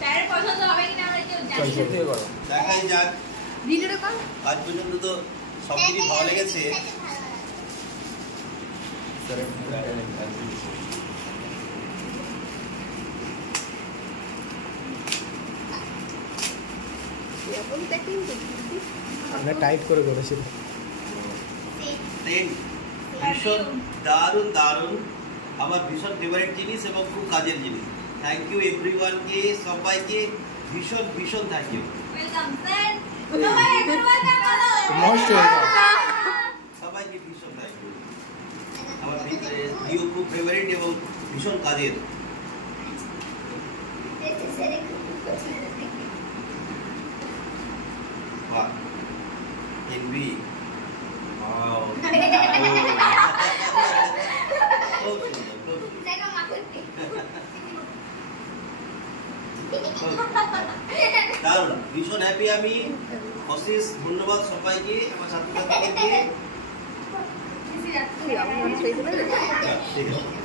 প্যারের পছন্দ হবে কিনা আমরা কেউ জানি না। দেখাই যাক। ভিডিওটা কর। আজ পর্যন্ত তো সবকিছু ভালো লেগেছে। আমরা টাইট করে করেছি। ভীষণ দারুণ দারুণ, আমার ভীষণ ফেভারিট জিনিস এবং খুব কাজের জিনিস। থ্যাংক ইউ এভরিওয়ানকে, সবাইকে ভীষণ ভীষণ থ্যাংক ইউ। Welcome sir. সবাই একটু ওয়েলকাম বলো। Most welcome. সবাইকে ভীষণ থ্যাংক ইউ। আমার ভিডিও খুব ফেভারিট এবং ভীষণ কাজের। বাহ, এনভি, ওয়াও, খুব সুন্দর, খুব দারুণ, ভীষণ হ্যাপি আমি। অশেষ ধন্যবাদ সবাইকে, আমার ছাত্রছাত্রীদেরকে। ঠিক আছে।